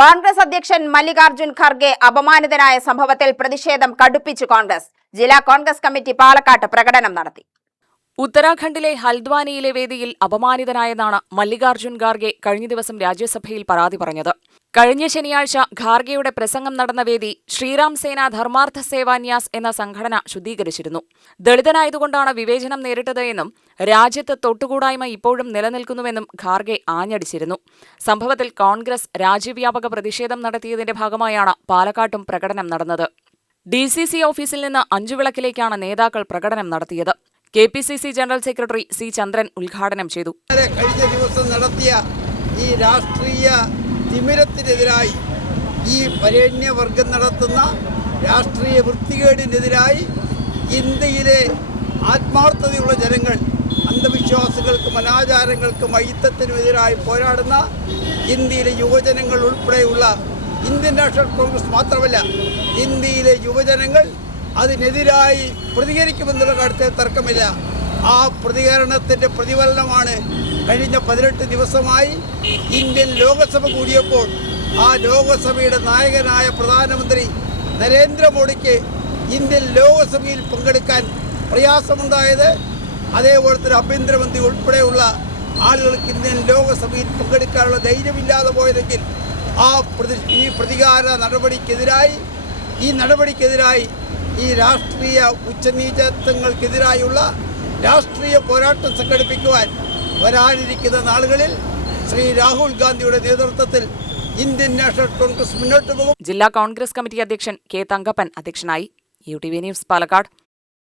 കോൺഗ്രസ് അധ്യക്ഷൻ മല്ലികാർജുൻ ഖർഗെ അപമാനിതനായ സംഭവത്തിൽ പ്രതിഷേധം കടുപ്പിച്ചു കോൺഗ്രസ്. ജില്ലാ കോൺഗ്രസ് കമ്മിറ്റി പാലക്കാട്ട് പ്രകടനം നടത്തി. ഉത്തരാഖണ്ഡിലെ ഹൽദ്വാനിയിലെ വേദിയിൽ അപമാനിതനായെന്നാണ് മല്ലികാർജുൻ ഖാർഗെ കഴിഞ്ഞ ദിവസം രാജ്യസഭയിൽ പരാതി പറഞ്ഞത്. കഴിഞ്ഞ ശനിയാഴ്ച ഖാർഗെയുടെ പ്രസംഗം നടന്ന വേദി ശ്രീറാം സേന ധർമാർത്ഥ സേവാന്യാസ് എന്ന സംഘടന ശുദ്ധീകരിച്ചിരുന്നു. ദളിതനായതുകൊണ്ടാണ് വിവേചനം നേരിട്ടത് എന്നും രാജ്യത്ത് തൊട്ടുകൂടായ്മ ഇപ്പോഴും നിലനിൽക്കുന്നുവെന്നും ഖാർഗെ ആഞ്ഞടിച്ചിരുന്നു. സംഭവത്തിൽ കോൺഗ്രസ് രാജ്യവ്യാപക പ്രതിഷേധം നടത്തിയതിന്റെ ഭാഗമായാണ് പാലക്കാട്ടും പ്രകടനം നടന്നത്. DCC ഓഫീസിൽ നിന്ന് അഞ്ചുവിളക്കിലേക്കാണ് നേതാക്കൾ പ്രകടനം നടത്തിയത്. KPCC general secretary C. ചന്ദ്രൻ ഉദ്ഘാടനം ചെയ്തു. കഴിഞ്ഞ ദിവസം നടത്തിയ ഈ രാഷ്ട്രീയ തിമിരത്തിനെതിരായി, ഈ വരേണ്യവർഗം നടത്തുന്ന രാഷ്ട്രീയ വൃത്തികേടിനെതിരായി ഇന്ത്യയിലെ ആത്മാർത്ഥതയുള്ള ജനങ്ങൾ, അന്ധവിശ്വാസങ്ങൾക്കും അനാചാരങ്ങൾക്കും അയിത്തത്തിനുമെതിരായി പോരാടുന്ന ഇന്ത്യയിലെ യുവജനങ്ങൾ ഉൾപ്പെടെയുള്ള ഇന്ത്യൻ നാഷണൽ കോൺഗ്രസ് മാത്രമല്ല, ഇന്ത്യയിലെ യുവജനങ്ങൾ അതിനെതിരായി പ്രതികരിക്കുമെന്നുള്ള കാര്യത്തിൽ തർക്കമില്ല. ആ പ്രതികരണത്തിൻ്റെ പ്രതിഫലനമാണ് കഴിഞ്ഞ 18 ദിവസമായി ഇന്ത്യൻ ലോകസഭ കൂടിയപ്പോൾ ആ ലോകസഭയുടെ നായകനായ പ്രധാനമന്ത്രി നരേന്ദ്രമോദിക്ക് ഇന്ത്യൻ ലോകസഭയിൽ പങ്കെടുക്കാൻ പ്രയാസമുണ്ടായത്. അതേപോലെ തന്നെ ആഭ്യന്തരമന്ത്രി ഉൾപ്പെടെയുള്ള ആളുകൾക്ക് ഇന്ത്യൻ ലോകസഭയിൽ പങ്കെടുക്കാനുള്ള ധൈര്യമില്ലാതെ പോയതെങ്കിൽ ഈ പ്രതികാര നടപടിക്കെതിരായി ഈ രാഷ്ട്രീയ ഉച്ചനീചത്വങ്ങൾക്കെതിരായുള്ള രാഷ്ട്രീയ പോരാട്ടം സംഘടിപ്പിക്കുവാൻ വരാനിരിക്കുന്ന നാളുകളിൽ ശ്രീ രാഹുൽ ഗാന്ധിയുടെ നേതൃത്വത്തിൽ ഇന്ത്യൻ നാഷണൽ കോൺഗ്രസ് മുന്നോട്ട് പോകും. ജില്ലാ കോൺഗ്രസ് കമ്മിറ്റി അധ്യക്ഷൻ K. തങ്കപ്പൻ അധ്യക്ഷനായി. UTV news Palakkad.